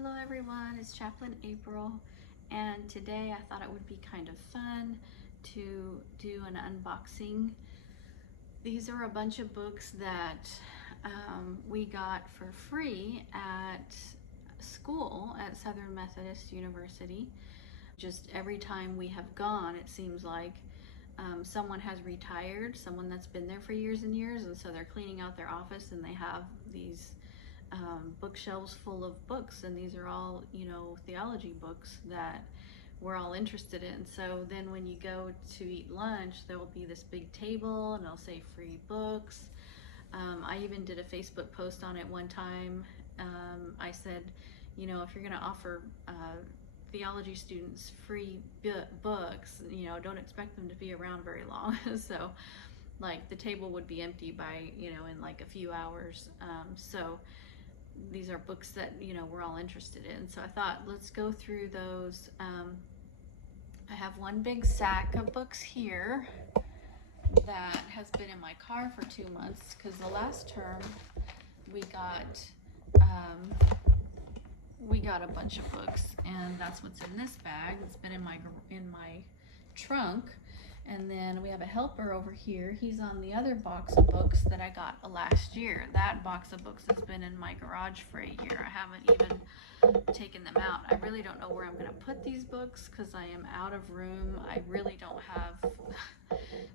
Hello everyone, it's Chaplain April, and today I thought it would be kind of fun to do an unboxing. These are a bunch of books that we got for free at school at Southern Methodist University. Just every time we have gone, it seems like someone has retired, someone that's been there for years and years, and so they're cleaning out their office and they have these bookshelves full of books, and these are all, theology books that we're all interested in. So then when you go to eat lunch, there will be this big table and it'll say free books. I even did a Facebook post on it one time. I said, if you're going to offer theology students free books, don't expect them to be around very long. So like the table would be empty by, in like a few hours. So these are books that we're all interested in, so I thought let's go through those. I have one big sack of books here that has been in my car for 2 months because the last term we got a bunch of books, and that's what's in this bag. It's been in my trunk. And then we have a helper over here. He's on the other box of books that I got last year. That box of books has been in my garage for a year. I haven't even taken them out. I really don't know where I'm going to put these books because I am out of room. I really don't have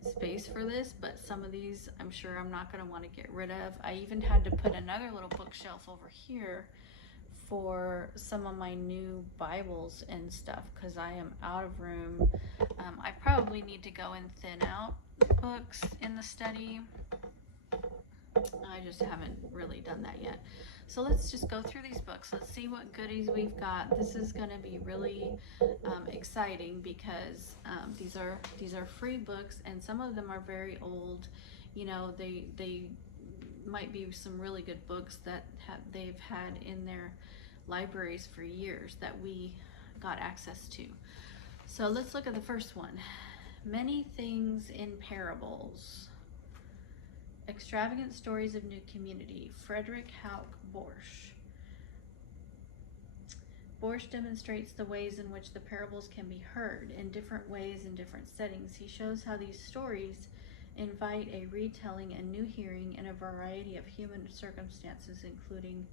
space for this, but some of these I'm sure I'm not going to want to get rid of. I even had to put another little bookshelf over here for some of my new Bibles and stuff because I am out of room. I probably need to go and thin out books in the study. I just haven't really done that yet. So let's just go through these books. Let's see what goodies we've got. This is going to be really exciting because these are free books, and some of them are very old. They might be some really good books that they've had in their libraries for years that we got access to. So let's look at the first one. Many Things in Parables. Extravagant Stories of New Community. Frederick Hauck Borsch. Borsch demonstrates the ways in which the parables can be heard in different ways in different settings. He shows how these stories invite a retelling and new hearing in a variety of human circumstances, including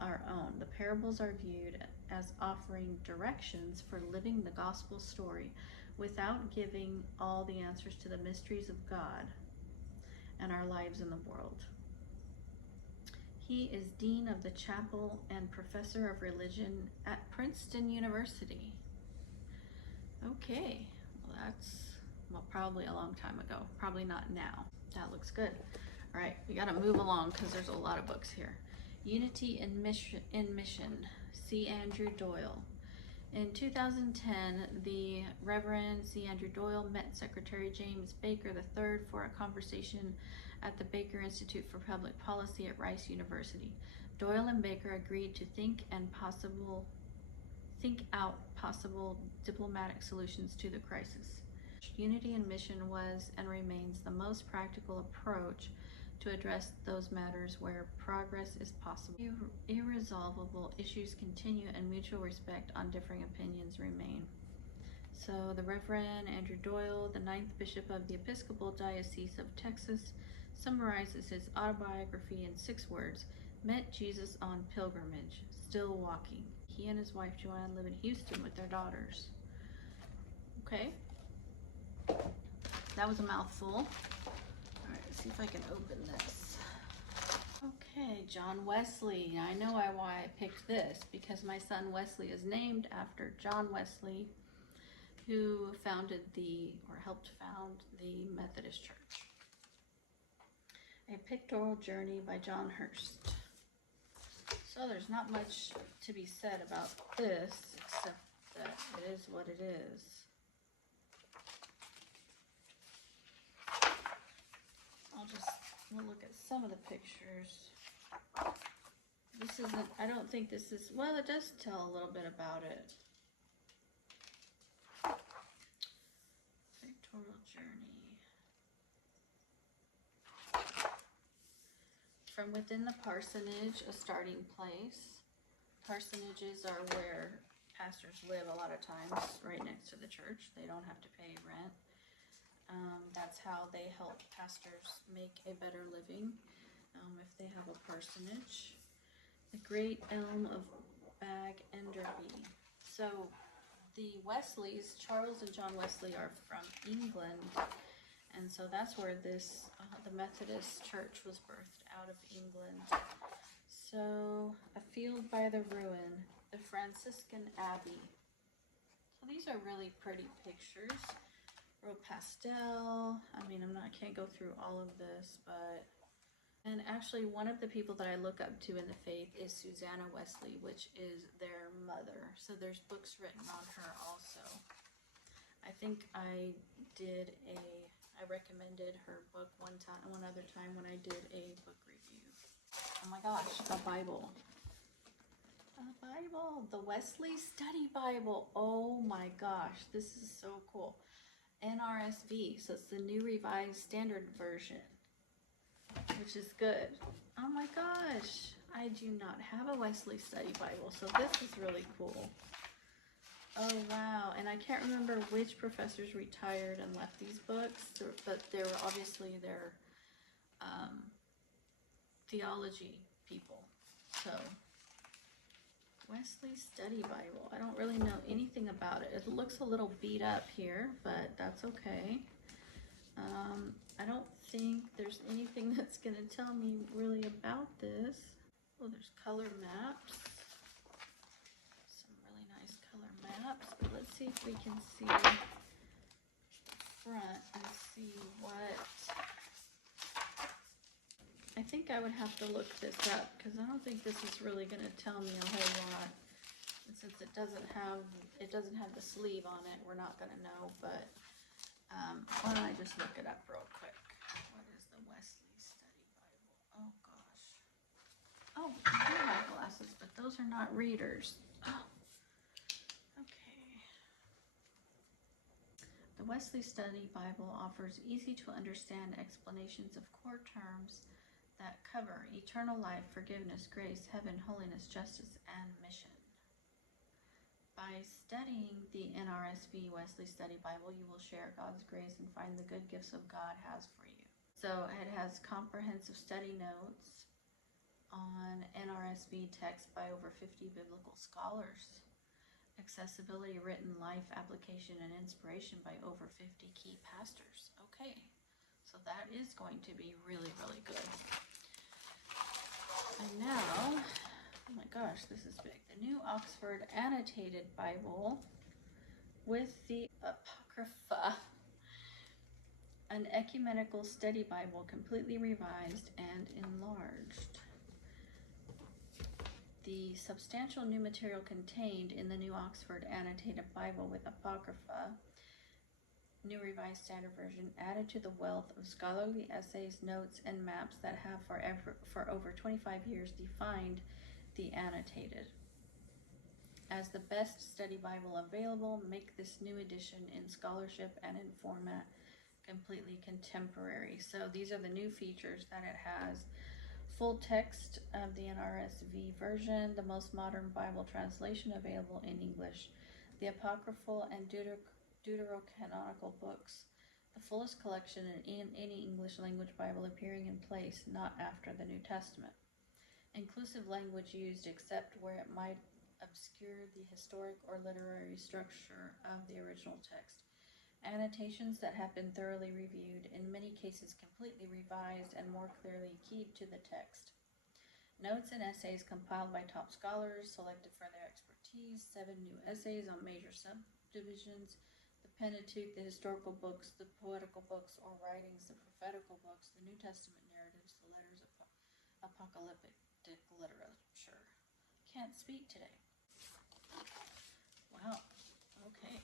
our own. The parables are viewed as offering directions for living the gospel story without giving all the answers to the mysteries of God and our lives in the world. He is Dean of the Chapel and Professor of Religion at Princeton University. Okay, well that's probably a long time ago, probably not now. That looks good. All right, we got to move along because there's a lot of books here. Unity in Mission, C. Andrew Doyle. In 2010, the Reverend C. Andrew Doyle met Secretary James Baker III for a conversation at the Baker Institute for Public Policy at Rice University. Doyle and Baker agreed to think out possible diplomatic solutions to the crisis. Unity in Mission was and remains the most practical approach to address those matters where progress is possible. Irresolvable issues continue and mutual respect on differing opinions remain. So the Reverend Andrew Doyle, the 9th Bishop of the Episcopal Diocese of Texas, summarizes his autobiography in 6 words: met Jesus on pilgrimage, still walking. He and his wife Joanne live in Houston with their daughters. Okay, that was a mouthful. See if I can open this. Okay, John Wesley. I know why I picked this, because my son Wesley is named after John Wesley, who helped found the Methodist Church. A Pictorial Journey by John Hurst. So there's not much to be said about this, except that it is what it is. We'll look at some of the pictures. This isn't, I don't think this is, well, it does tell a little bit about it. Pictorial Journey. From Within the Parsonage, A Starting Place. Parsonages are where pastors live a lot of times, right next to the church. They don't have to pay rent. That's how they help pastors make a better living, if they have a parsonage. The Great Elm of Bag Enderby. So the Wesleys, Charles and John Wesley, are from England, and so that's where this, the Methodist Church was birthed, out of England. So, A Field by the Ruin, the Franciscan Abbey. So these are really pretty pictures. Real pastel. I mean, I can't go through all of this, but... And actually, one of the people that I look up to in the faith is Susanna Wesley, which is their mother. So there's books written on her also. I think I recommended her book one other time when I did a book review. Oh my gosh, a Bible. A Bible, the Wesley Study Bible. Oh my gosh, this is so cool. NRSV, so it's the New Revised Standard Version, which is good. Oh my gosh, I do not have a Wesley Study Bible, so this is really cool. Oh wow, and I can't remember which professors retired and left these books, but they were obviously their theology people. So, Wesley Study Bible. I don't really know anything about it. It looks a little beat up here, but that's okay. I don't think there's anything that's going to tell me really about this. Oh, there's color maps. Some really nice color maps. But let's see if we can see front and see what... I think I would have to look this up because I don't think this is really going to tell me a whole lot. And since it doesn't have the sleeve on it, we're not going to know. But why don't I just look it up real quick? What is the Wesley Study Bible? Oh gosh. Oh, I do have glasses, but those are not readers. Oh. Okay. The Wesley Study Bible offers easy to understand explanations of core terms that cover eternal life, forgiveness, grace, heaven, holiness, justice, and mission. By studying the NRSV Wesley Study Bible, you will share God's grace and find the good gifts of God has for you. So it has comprehensive study notes on NRSV text by over 50 biblical scholars. Accessibility, written life application, and inspiration by over 50 key pastors. Okay, so that is going to be really, really good. And now, oh my gosh, this is big. The New Oxford Annotated Bible with the Apocrypha. An ecumenical study Bible completely revised and enlarged. The substantial new material contained in the New Oxford Annotated Bible with Apocrypha, New Revised Standard Version, added to the wealth of scholarly essays, notes, and maps that have for over 25 years defined the annotated. As the best study Bible available, make this new edition in scholarship and in format completely contemporary. So these are the new features that it has. Full text of the NRSV version, the most modern Bible translation available in English, the apocryphal and deuterocanonical books, the fullest collection in any English language Bible appearing in place, not after the New Testament. Inclusive language used except where it might obscure the historic or literary structure of the original text. Annotations that have been thoroughly reviewed, in many cases completely revised and more clearly keyed to the text. Notes and essays compiled by top scholars, selected for their expertise, 7 new essays on major subdivisions, the Pentateuch, the historical books, the poetical books or writings, the prophetical books, the New Testament narratives, the letters of apocalyptic literature. Can't speak today. Wow. Okay.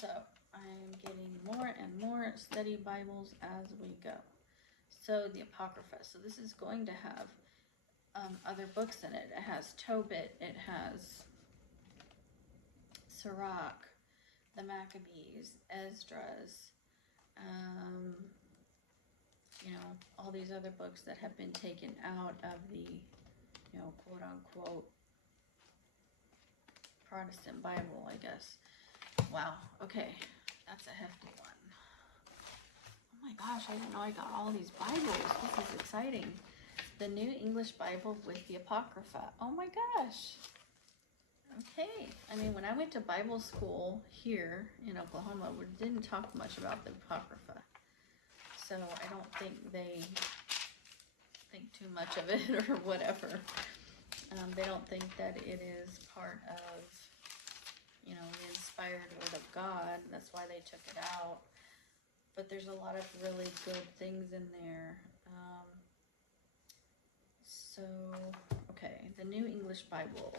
So I'm getting more and more study Bibles as we go. So the Apocrypha. So this is going to have other books in it. It has Tobit. It has Sirach, the Maccabees, Esdras, all these other books that have been taken out of the, quote unquote, Protestant Bible, I guess. Wow, okay, that's a hefty one. Oh my gosh, I didn't know I got all these Bibles. This is exciting. The New English Bible with the Apocrypha. Oh my gosh. Okay, I mean, when I went to Bible school here in Oklahoma, we didn't talk much about the Apocrypha. So I don't think they think too much of it or whatever. They don't think that it is part of, you know, the inspired word of God. That's why they took it out. But there's a lot of really good things in there. Okay, the New English Bible.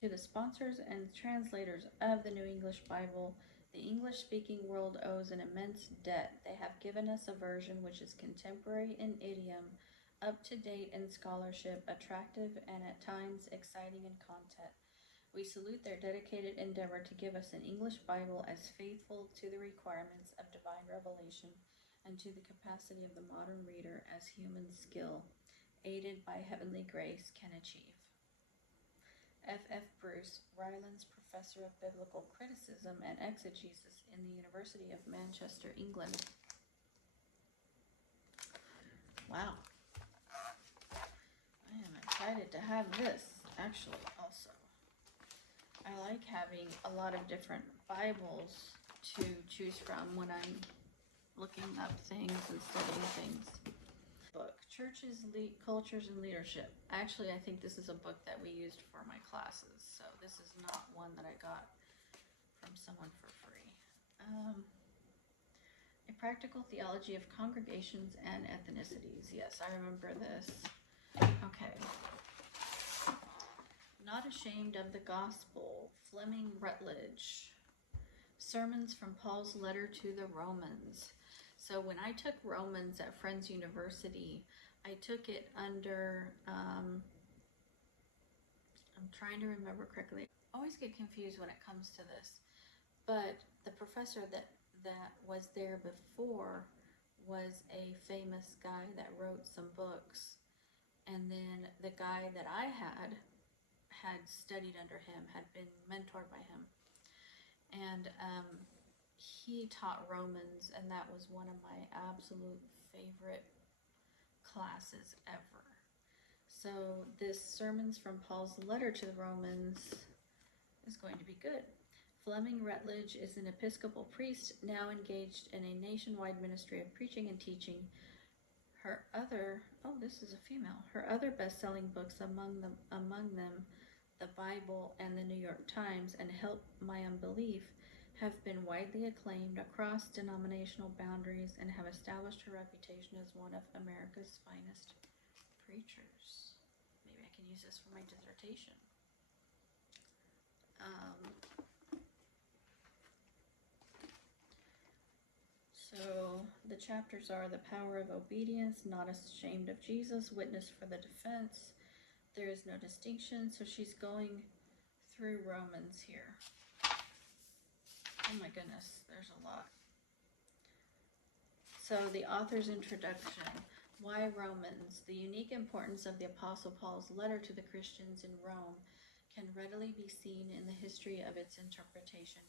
To the sponsors and translators of the New English Bible, the English-speaking world owes an immense debt. They have given us a version which is contemporary in idiom, up-to-date in scholarship, attractive and at times exciting in content. We salute their dedicated endeavor to give us an English Bible as faithful to the requirements of divine revelation and to the capacity of the modern reader as human skill, aided by heavenly grace, can achieve. F. Bruce, Rylands Professor of Biblical Criticism and Exegesis in the University of Manchester, England. Wow. I am excited to have this, actually, also. I like having a lot of different Bibles to choose from when I'm looking up things and studying things. Book, Churches, Cultures, and Leadership. Actually, I think this is a book that we used for my classes, so this is not one that I got from someone for free. A Practical Theology of Congregations and Ethnicities. Yes, I remember this. Okay. Not Ashamed of the Gospel, Fleming Rutledge. Sermons from Paul's Letter to the Romans. So when I took Romans at Friends University, I took it under, I'm trying to remember correctly. I always get confused when it comes to this. But the professor that was there before was a famous guy that wrote some books. And then the guy that I had studied under him, had been mentored by him. And he taught Romans, and that was one of my absolute favorite classes ever. So this Sermons from Paul's Letter to the Romans is going to be good. Fleming Rutledge is an Episcopal priest now engaged in a nationwide ministry of preaching and teaching. Her other best-selling books, among them the Bible and the New York Times and Help My Unbelief, have been widely acclaimed across denominational boundaries and have established her reputation as one of America's finest preachers. Maybe I can use this for my dissertation. So the chapters are The Power of Obedience, Not Ashamed of Jesus, Witness for the Defense, There is No Distinction. So she's going through Romans here. Oh my goodness, there's a lot. So the author's introduction. Why Romans? The unique importance of the Apostle Paul's letter to the Christians in Rome can readily be seen in the history of its interpretation.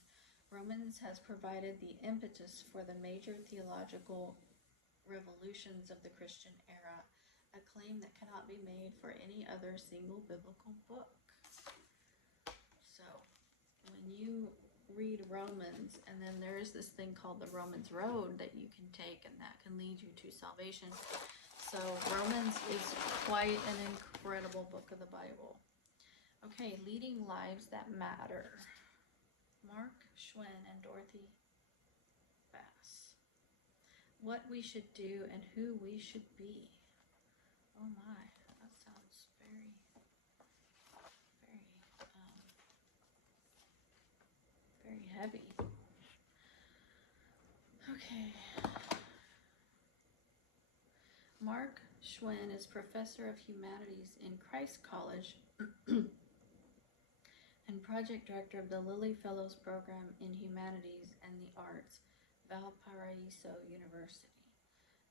Romans has provided the impetus for the major theological revolutions of the Christian era, a claim that cannot be made for any other single biblical book. So when you read Romans, and then there is this thing called the Romans Road that you can take, and that can lead you to salvation. So Romans is quite an incredible book of the Bible. Okay, Leading Lives That Matter. Mark Schwen and Dorothy Bass. What we should do and who we should be. Oh my, that sounds very heavy. Okay. Mark Schwen is Professor of Humanities in Christ College and Project Director of the Lilly Fellows Program in Humanities and the Arts, Valparaiso University.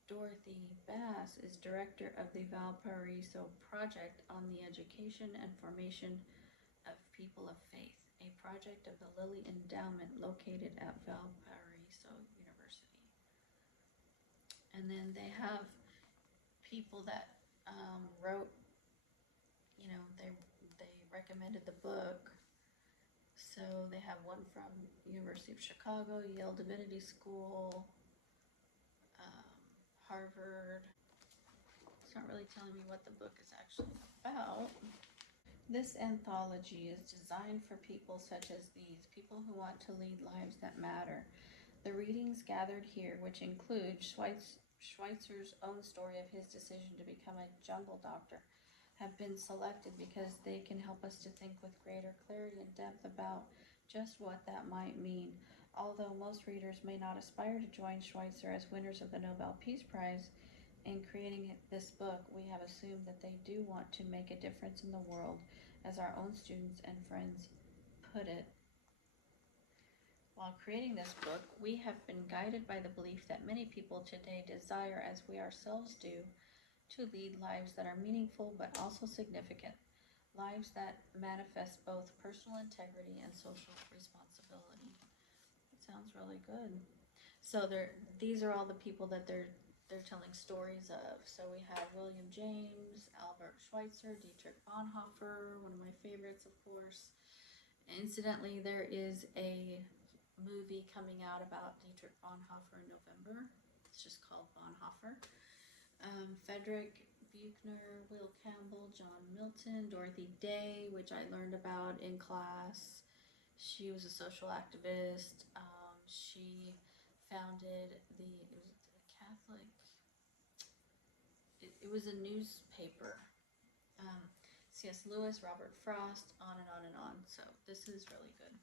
Dorothy Bass is Director of the Valparaiso Project on the Education and Formation of People of Faith, a project of the Lilly Endowment located at Valparaiso University. And then they have people that wrote, you know, they recommended the book. So they have one from University of Chicago, Yale Divinity School, Harvard. It's not really telling me what the book is actually about. This anthology is designed for people such as these, people who want to lead lives that matter. The readings gathered here, which include Schweitzer's own story of his decision to become a jungle doctor, have been selected because they can help us to think with greater clarity and depth about just what that might mean. Although most readers may not aspire to join Schweitzer as winners of the Nobel Peace Prize, in creating this book, we have assumed that they do want to make a difference in the world, as our own students and friends put it. While creating this book, we have been guided by the belief that many people today desire, as we ourselves do, to lead lives that are meaningful but also significant, lives that manifest both personal integrity and social responsibility. It sounds really good. So these are all the people that they're telling stories of. So we have William James, Albert Schweitzer, Dietrich Bonhoeffer, one of my favorites, of course. Incidentally, there is a movie coming out about Dietrich Bonhoeffer in November. It's just called Bonhoeffer. Frederick Buechner, Will Campbell, John Milton, Dorothy Day, which I learned about in class. She was a social activist. She founded it was a Catholic, it was a newspaper. C.S. Lewis, Robert Frost, on and on and on. So this is really good.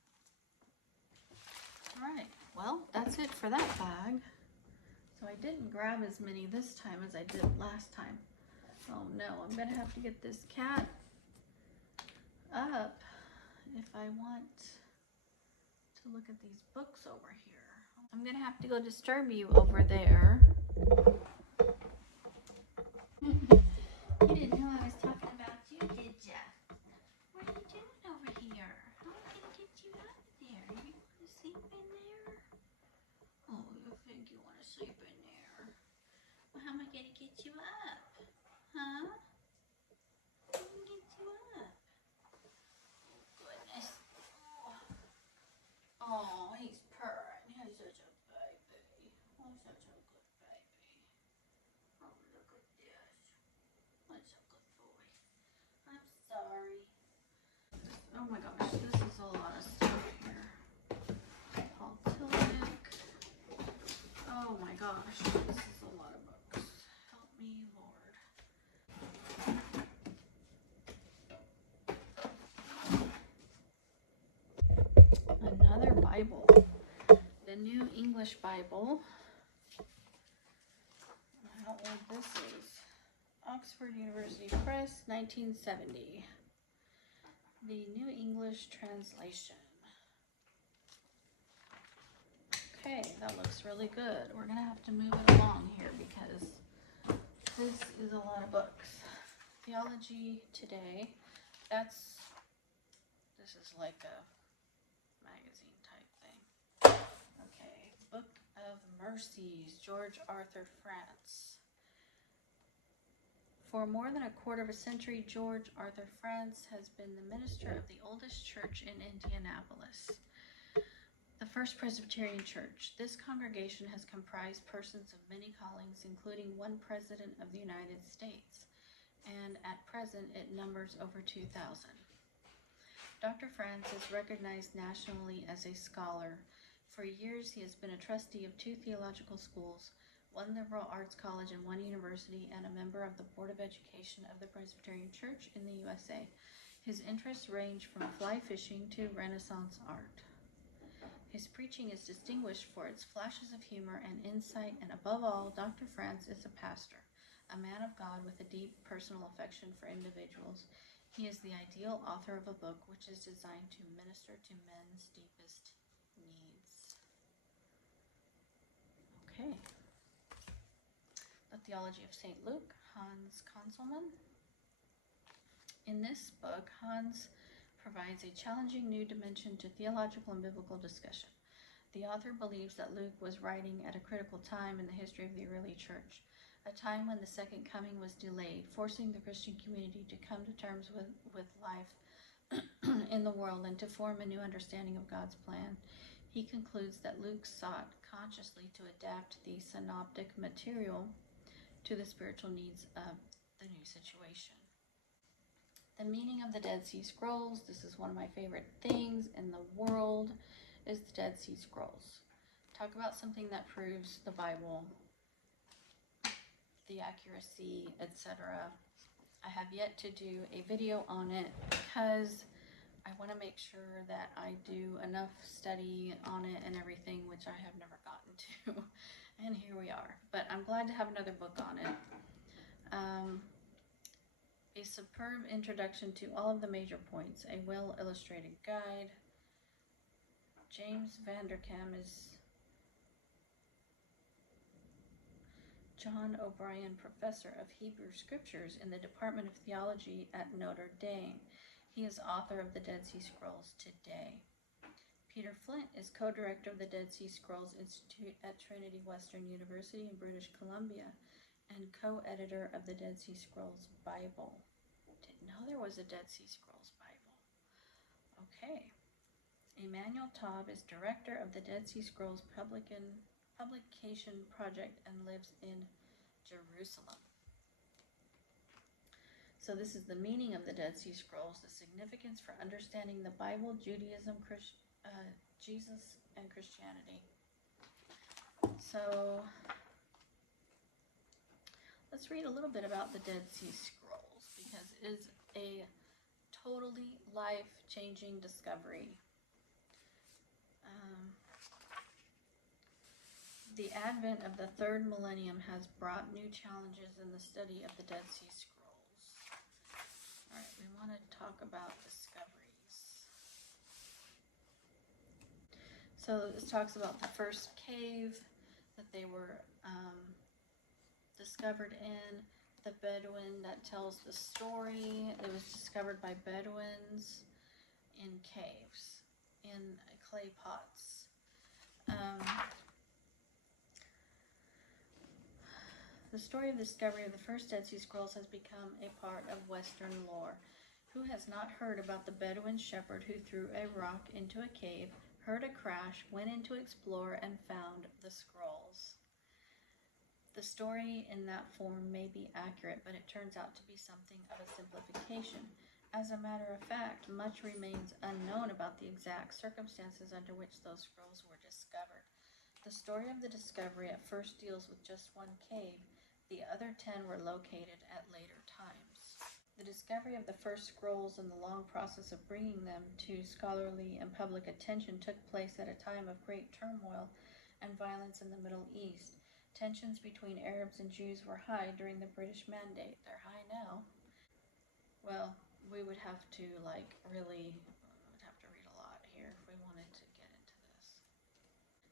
All right, well, that's it for that bag. So I didn't grab as many this time as I did last time. Oh no, I'm gonna have to get this cat up if I want to look at these books over here. I'm gonna have to go disturb you over there. You didn't know I was talking about you, did ya? What are you doing over here? How am I gonna get you out of there? You wanna sleep in there? Oh, you think you wanna sleep in there? Well, how am I gonna get you up? Huh? How am I gonna get you up? Oh, goodness. Oh, he's purring. He's such a baby. Oh, such a good baby. Oh, look at this. That's a good boy. I'm sorry. Oh my gosh, this is a lot of stuff here. Paul Tillich. Oh my gosh, this is a lot of books. Help me, Lord. Another Bible. The New English Bible. How old this is. Oxford University Press, 1970. The New English Translation. Okay, that looks really good. We're gonna have to move it along here because this is a lot of books. Theology Today. This is like a magazine type thing. Okay, Book of Mercies, George Arthur France. For more than a quarter of a century, George Arthur France has been the minister of the oldest church in Indianapolis, the First Presbyterian Church. This congregation has comprised persons of many callings, including one president of the United States, and at present it numbers over 2,000. Dr. France is recognized nationally as a scholar. For years, he has been a trustee of 2 theological schools, one liberal arts college and one university, and a member of the Board of Education of the Presbyterian Church in the USA. His interests range from fly fishing to Renaissance art. His preaching is distinguished for its flashes of humor and insight, and above all, Dr. France is a pastor, a man of God with a deep personal affection for individuals. He is the ideal author of a book which is designed to minister to men's deepest needs. Okay. The Theology of St. Luke, Hans Conselmann. In this book, Hans provides a challenging new dimension to theological and biblical discussion. The author believes that Luke was writing at a critical time in the history of the early church, a time when the second coming was delayed, forcing the Christian community to come to terms with life in the world and to form a new understanding of God's plan. He concludes that Luke sought consciously to adapt the synoptic material to the spiritual needs of the new situation. The meaning of the Dead Sea Scrolls. This is one of my favorite things in the world, is the Dead Sea Scrolls. Talk about something that proves the Bible, the accuracy, etc. I have yet to do a video on it because I want to make sure that I do enough study on it and everything, which I have never gotten to. And here we are. But I'm glad to have another book on it. A superb introduction to all of the major points, a well-illustrated guide. James Vanderkam is John O'Brien Professor of Hebrew Scriptures in the Department of Theology at Notre Dame. He is author of the Dead Sea Scrolls today. Peter Flint is co-director of the Dead Sea Scrolls Institute at Trinity Western University in British Columbia and co-editor of the Dead Sea Scrolls Bible. Didn't know there was a Dead Sea Scrolls Bible. Okay. Emmanuel Taub is director of the Dead Sea Scrolls Publication Project and lives in Jerusalem. So this is the meaning of the Dead Sea Scrolls, the significance for understanding the Bible, Judaism, Jesus, and Christianity. So let's read a little bit about the Dead Sea Scrolls because it is a totally life-changing discovery. The advent of the third millennium has brought new challenges in the study of the Dead Sea Scrolls. All right, we want to talk about discoveries. So this talks about the first cave that they were discovered in, the Bedouin that tells the story. It was discovered by Bedouins in caves, in clay pots. The story of the discovery of the first Dead Sea Scrolls has become a part of Western lore. Who has not heard about the Bedouin shepherd who threw a rock into a cave, heard a crash, went in to explore, and found the scrolls? The story in that form may be accurate, but it turns out to be something of a simplification. As a matter of fact, much remains unknown about the exact circumstances under which those scrolls were discovered. The story of the discovery at first deals with just one cave. The other 10 were located at later times. The discovery of the first scrolls and the long process of bringing them to scholarly and public attention took place at a time of great turmoil and violence in the Middle East. Tensions between Arabs and Jews were high during the British Mandate. They're high now. Well, we would have to read a lot here if we wanted to get into this.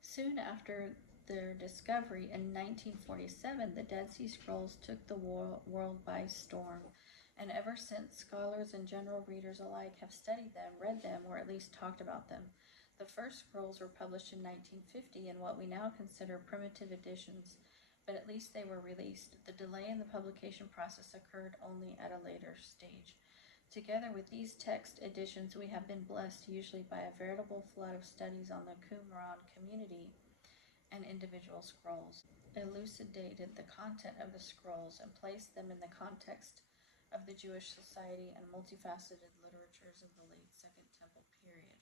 Soon after their discovery in 1947, the Dead Sea Scrolls took the world by storm, and ever since, scholars and general readers alike have studied them, read them, or at least talked about them. The first scrolls were published in 1950 in what we now consider primitive editions, but at least they were released. The delay in the publication process occurred only at a later stage. Together with these text editions, we have been blessed usually by a veritable flood of studies on the Qumran community and individual scrolls, elucidated the content of the scrolls, and placed them in the context of the Jewish society and multifaceted literatures of the late Second Temple period.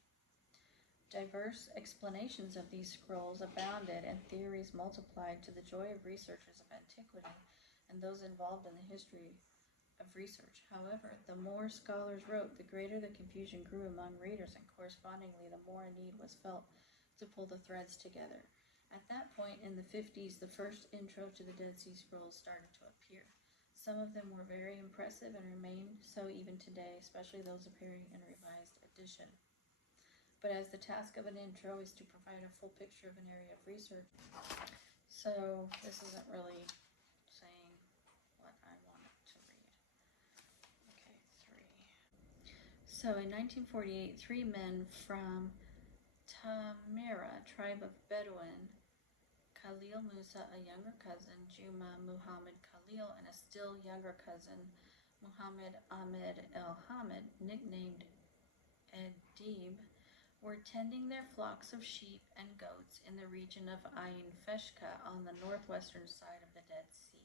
Diverse explanations of these scrolls abounded, and theories multiplied to the joy of researchers of antiquity and those involved in the history of research. However, the more scholars wrote, the greater the confusion grew among readers, and correspondingly the more a need was felt to pull the threads together. At that point in the 50s, the first intro to the Dead Sea Scrolls started to appear. Some of them were very impressive and remain so even today, especially those appearing in a revised edition. But as the task of an intro is to provide a full picture of an area of research, so this isn't really saying what I wanted to read. Okay, 3. So in 1948, 3 men from Tamira, tribe of Bedouin, Khalil Musa, a younger cousin, Juma Muhammad Khalil, and a still younger cousin, Muhammad Ahmed El Hamid, nicknamed Edib, were tending their flocks of sheep and goats in the region of Ain Feshka on the northwestern side of the Dead Sea.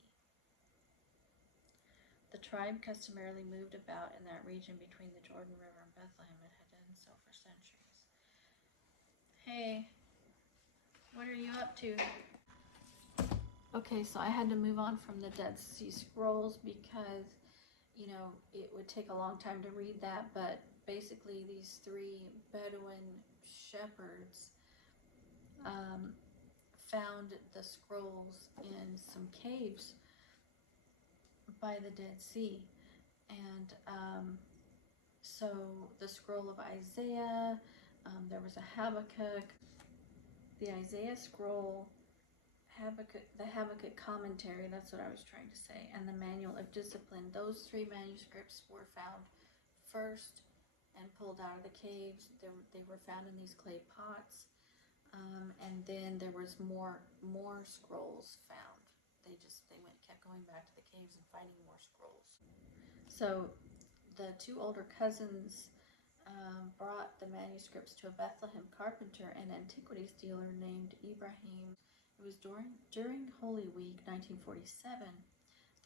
The tribe customarily moved about in that region between the Jordan River and Bethlehem and had done so for centuries. Hey, what are you up to? Okay, so I had to move on from the Dead Sea Scrolls because, you know, it would take a long time to read that, but basically these 3 Bedouin shepherds found the scrolls in some caves by the Dead Sea. And so the scroll of Isaiah, there was a Habakkuk, the Isaiah scroll, the Habakkuk commentary, that's what I was trying to say, and the Manual of Discipline. Those 3 manuscripts were found first and pulled out of the caves. They were found in these clay pots, and then there was more scrolls found. They kept going back to the caves and finding more scrolls. So the 2 older cousins brought the manuscripts to a Bethlehem carpenter and antiquities dealer named Ibrahim. It was during Holy Week 1947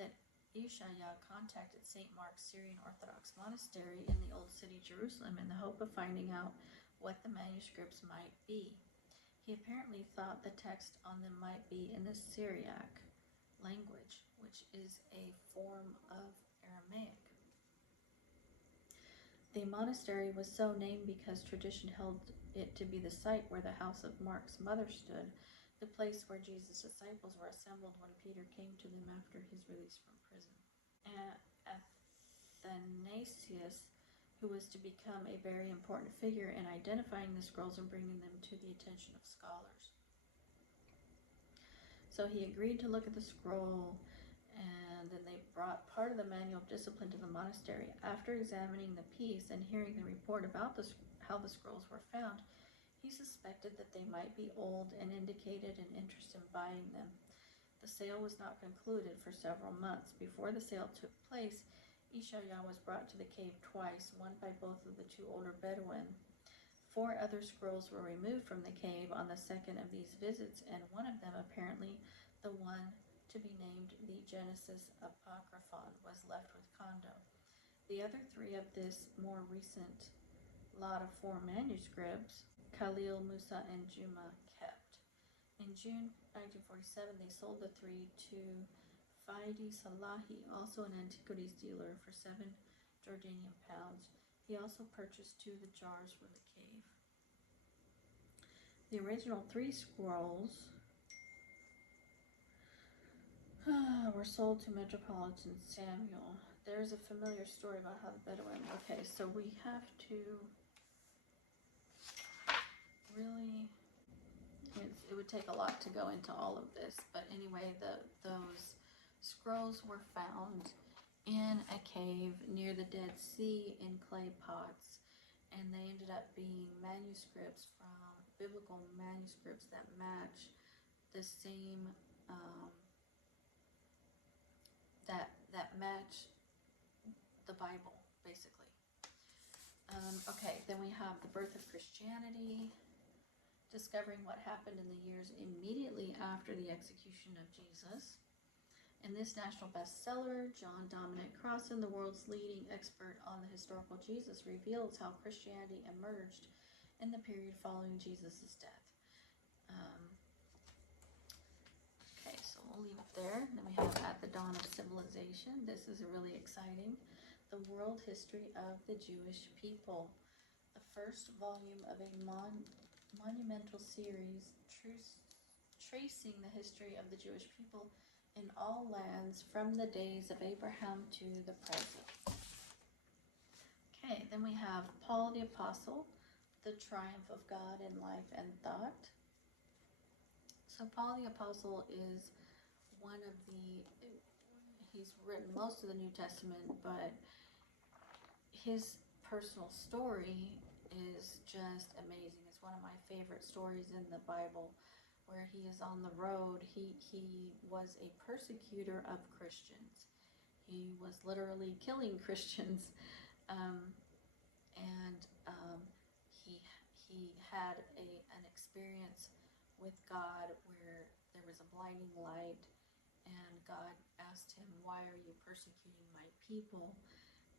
that Yeshaya contacted St. Mark's Syrian Orthodox Monastery in the Old City, Jerusalem, in the hope of finding out what the manuscripts might be. He apparently thought the text on them might be in the Syriac language, which is a form of Aramaic. The monastery was so named because tradition held it to be the site where the house of Mark's mother stood, the place where Jesus' disciples were assembled when Peter came to them after his release from prison. Athanasius, who was to become a very important figure in identifying the scrolls and bringing them to the attention of scholars. So he agreed to look at the scroll, and then they brought part of the Manual of Discipline to the monastery. After examining the piece and hearing the report about how the scrolls were found, he suspected that they might be old and indicated an interest in buying them. The sale was not concluded for several months. Before the sale took place, Yeshaya was brought to the cave twice, one by both of the 2 older Bedouin. 4 other scrolls were removed from the cave on the second of these visits, and one of them, apparently the one to be named the Genesis Apocryphon, was left with Kondo. The other 3 of this more recent lot of 4 manuscripts, Khalil, Musa, and Juma, kept. In June 1947, they sold the 3 to Faidi Salahi, also an antiquities dealer, for 7 Jordanian pounds. He also purchased 2 of the jars from the cave. The original 3 scrolls were sold to Metropolitan Samuel. There's a familiar story about how the Bedouin. Okay, so we have to really. It would take a lot to go into all of this, but anyway, those scrolls were found in a cave near the Dead Sea in clay pots, and they ended up being manuscripts from biblical manuscripts that match the same that match the Bible, basically. Okay, then we have the birth of Christianity, discovering what happened in the years immediately after the execution of Jesus. In this national bestseller, John Dominic Crossan, the world's leading expert on the historical Jesus, reveals how Christianity emerged in the period following Jesus' death. Okay, so we'll leave it there. Then we have At the Dawn of Civilization. This is really exciting. The World History of the Jewish People. The first volume of a monumental series tracing the history of the Jewish people in all lands from the days of Abraham to the present. Okay, then we have Paul the Apostle, The Triumph of God in Life and Thought. So Paul the Apostle is he's written most of the New Testament, but his personal story is just amazing. It's one of my favorite stories in the Bible, where he is on the road. He was a persecutor of Christians. He was literally killing Christians, and he had an experience with God where there was a blinding light, and God asked him, "Why are you persecuting my people?"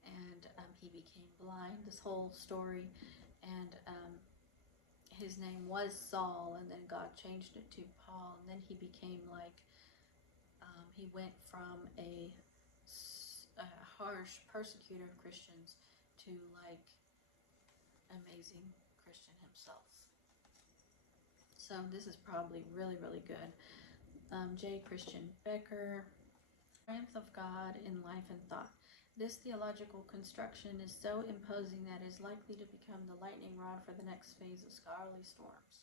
And he became blind. This whole story, and his name was Saul, and then God changed it to Paul, and then he became like, he went from a harsh persecutor of Christians to like amazing Christian himself. So this is probably really, really good. J. Christian Becker, Triumph of God in Life and Thought. This theological construction is so imposing that it is likely to become the lightning rod for the next phase of scholarly storms.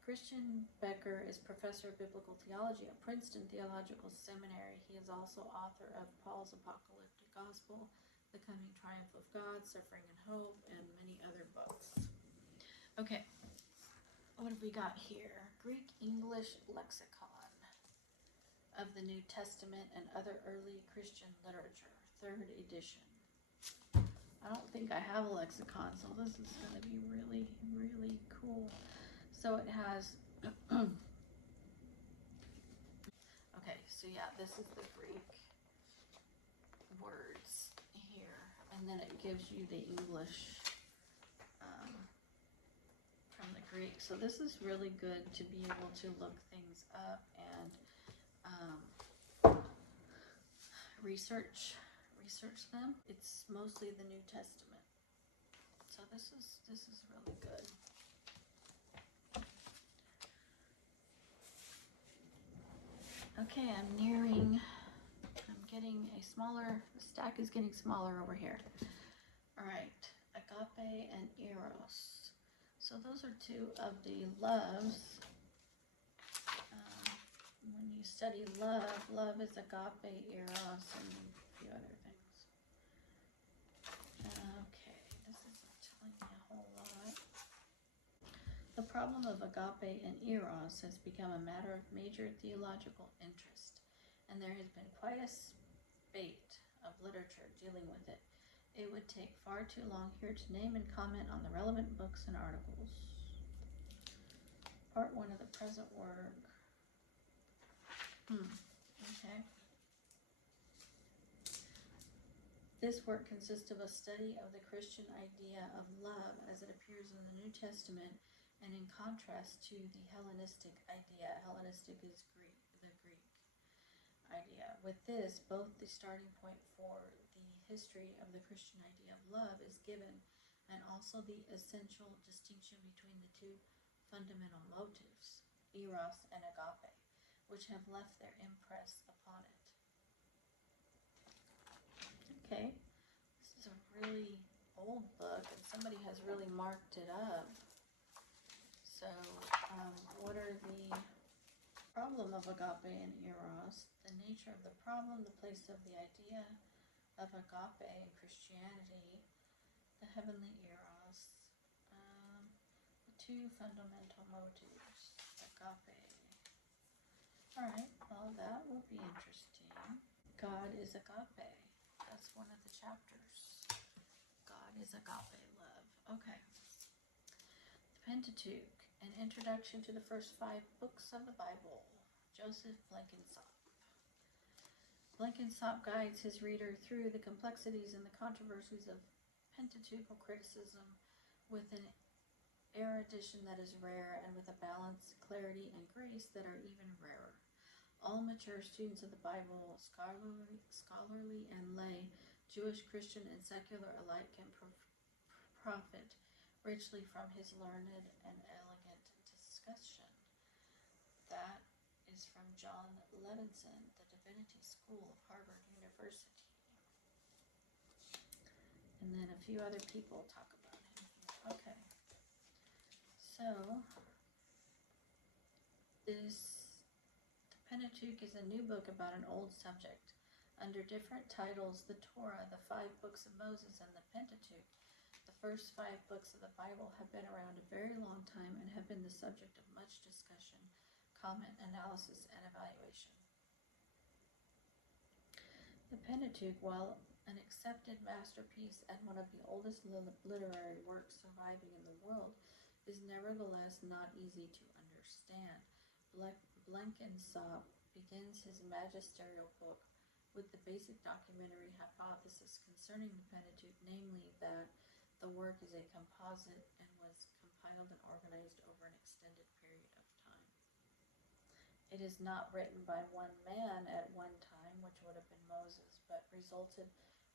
Christian Becker is professor of biblical theology at Princeton Theological Seminary. He is also author of Paul's Apocalyptic Gospel, The Coming Triumph of God, Suffering and Hope, and many other books. Okay, what have we got here? Greek English Lexicon of the New Testament and Other Early Christian Literature, 3rd edition. I don't think I have a lexicon, so this is going to be really, really cool. So it has, okay, so yeah, this is the Greek words here, and then it gives you the English from the Greek. So this is really good to be able to look things up and research them. It's mostly the New Testament, so this is really good. Okay, I'm getting a smaller, the stack is getting smaller over here. All right, agape and eros. So those are two of the loves. When you study love is agape, eros, and a few other things. Okay, this isn't telling me a whole lot. The problem of agape and eros has become a matter of major theological interest, and there has been quite a spate of literature dealing with it. It would take far too long here to name and comment on the relevant books and articles. Part 1 of the present work. Okay. This work consists of a study of the Christian idea of love as it appears in the New Testament, and in contrast to the Hellenistic idea. Hellenistic is the Greek idea. With this, both the starting point for the history of the Christian idea of love is given, and also the essential distinction between the two fundamental motives, eros and agape, which have left their impress upon it. Okay, this is a really old book, and somebody has really marked it up. So, what are the problem of agape and eros, the nature of the problem, the place of the idea of agape in Christianity, the heavenly eros, the two fundamental motives, agape. Alright, well that will be interesting. God is agape. That's one of the chapters. God is agape love. Okay. The Pentateuch, an introduction to the first 5 books of the Bible. Joseph Blenkinsop. Blenkinsop guides his reader through the complexities and the controversies of Pentateuchal criticism with an erudition that is rare, and with a balance, clarity, and grace that are even rarer. All mature students of the Bible, scholarly and lay, Jewish, Christian, and secular alike, can profit richly from his learned and elegant discussion. That is from John Levinson, the Divinity School of Harvard University. And then a few other people talk about him here. Okay. So, the Pentateuch is a new book about an old subject. Under different titles, the Torah, the 5 books of Moses, and the Pentateuch, the first 5 books of the Bible, have been around a very long time and have been the subject of much discussion, comment, analysis, and evaluation. The Pentateuch, while an accepted masterpiece and one of the oldest literary works surviving in the world, is nevertheless not easy to understand. Blenkinsop begins his magisterial book with the basic documentary hypothesis concerning the Pentateuch, namely that the work is a composite and was compiled and organized over an extended period of time. It is not written by one man at one time, which would have been Moses, but resulted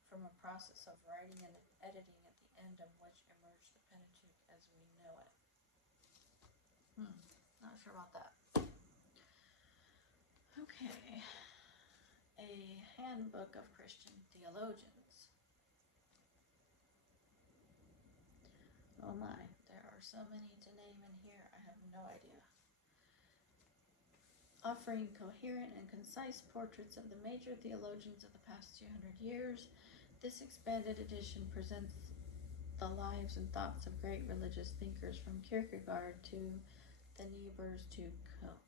from a process of writing and editing, at the end of which emerged the Pentateuch as we know it. Not sure about that. Okay. A handbook of Christian theologians. Oh my, there are so many to name in here, I have no idea. Offering coherent and concise portraits of the major theologians of the past 200 years, this expanded edition presents the lives and thoughts of great religious thinkers from Kierkegaard to the Niebers to Combe.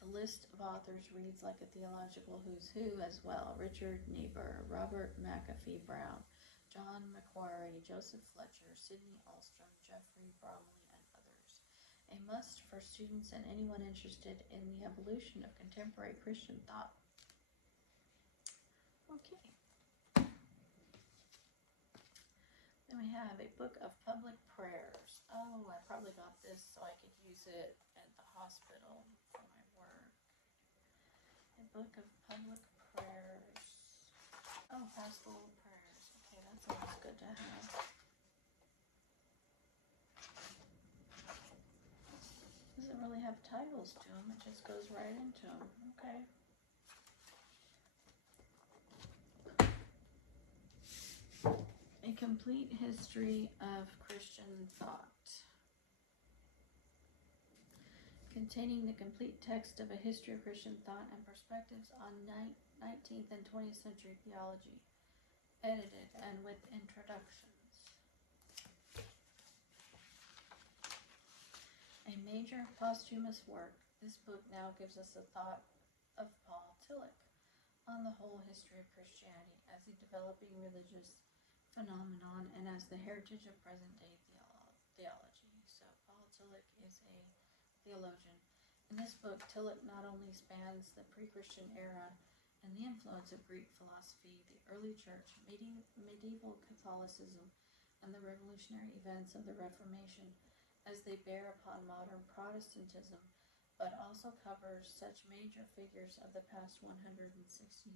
The list of authors reads like a theological who's who as well. Richard Niebuhr, Robert McAfee Brown, John Macquarie, Joseph Fletcher, Sidney Alstrom, Jeffrey Bromley, and others. A must for students and anyone interested in the evolution of contemporary Christian thought. Okay. Then we have a book of public prayers. Oh, I probably got this so I could use it at the hospital for my work. A book of public prayers. Oh, pastoral prayers. Okay, that sounds good to have. Doesn't really have titles to them, it just goes right into them. Okay. A complete history of Christian thought. Containing the complete text of a history of Christian thought and perspectives on 19th and 20th century theology, edited and with introductions. A major posthumous work, this book now gives us a thought of Paul Tillich on the whole history of Christianity as a developing religious phenomenon and as the heritage of present-day theology. So Paul Tillich is a theologian. In this book, Tillich not only spans the pre-Christian era and the influence of Greek philosophy, the early church, medieval Catholicism, and the revolutionary events of the Reformation as they bear upon modern Protestantism, but also covers such major figures of the past 160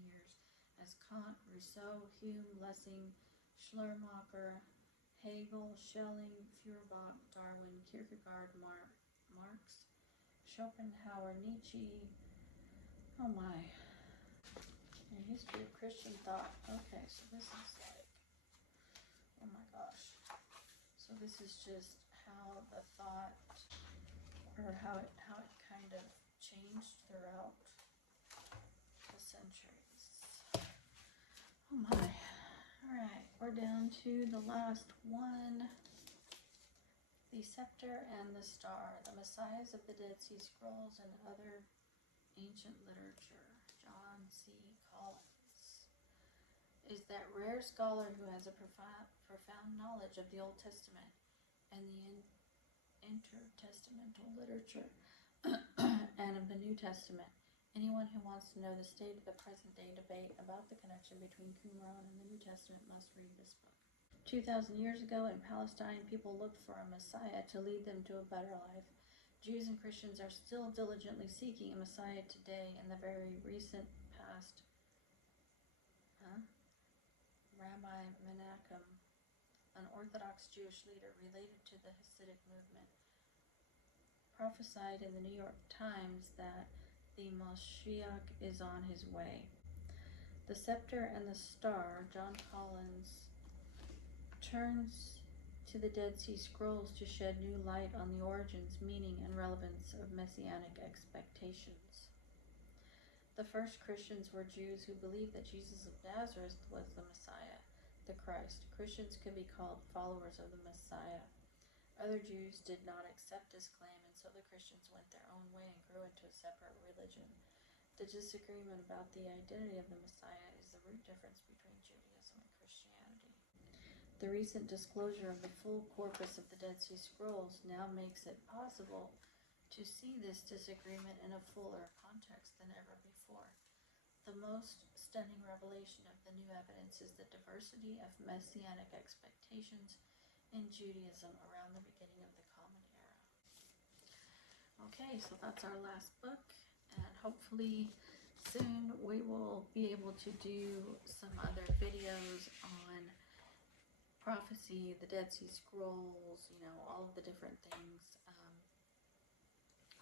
years as Kant, Rousseau, Hume, Lessing, Schleiermacher, Hegel, Schelling, Feuerbach, Darwin, Kierkegaard, Marx, Schopenhauer, Nietzsche. Oh my. A history of Christian thought. Okay, so this is like, oh my gosh. So this is just how the thought, or how it kind of changed throughout the centuries. Oh my. Alright, we're down to the last one. The Scepter and the Star, the Messiahs of the Dead Sea Scrolls and Other Ancient Literature, John C. Collins, is that rare scholar who has a profound knowledge of the Old Testament and the intertestamental literature and of the New Testament. Anyone who wants to know the state of the present-day debate about the connection between Qumran and the New Testament must read this book. 2,000 years ago in Palestine, people looked for a Messiah to lead them to a better life. Jews and Christians are still diligently seeking a Messiah today. In the very recent past, Rabbi Menachem, an Orthodox Jewish leader related to the Hasidic movement, prophesied in the New York Times that the Moshiach is on his way. The Scepter and the Star, John Collins turns to the Dead Sea Scrolls to shed new light on the origins, meaning, and relevance of messianic expectations. The first Christians were Jews who believed that Jesus of Nazareth was the Messiah, the Christ. Christians could be called followers of the Messiah. Other Jews did not accept this claim, and so the Christians went their own way and grew into a separate religion. The disagreement about the identity of the Messiah is the root difference between Judaism and Christianity. The recent disclosure of the full corpus of the Dead Sea Scrolls now makes it possible to see this disagreement in a fuller context than ever before. The most stunning revelation of the new evidence is the diversity of messianic expectations in Judaism around the beginning of the Common Era. Okay, so that's our last book, and hopefully soon we will be able to do some other videos on prophecy, the Dead Sea Scrolls, all of the different things.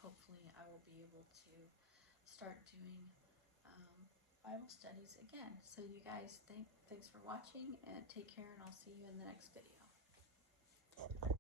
Hopefully I will be able to start doing Bible studies again. So you guys, thanks for watching, and take care, and I'll see you in the next video.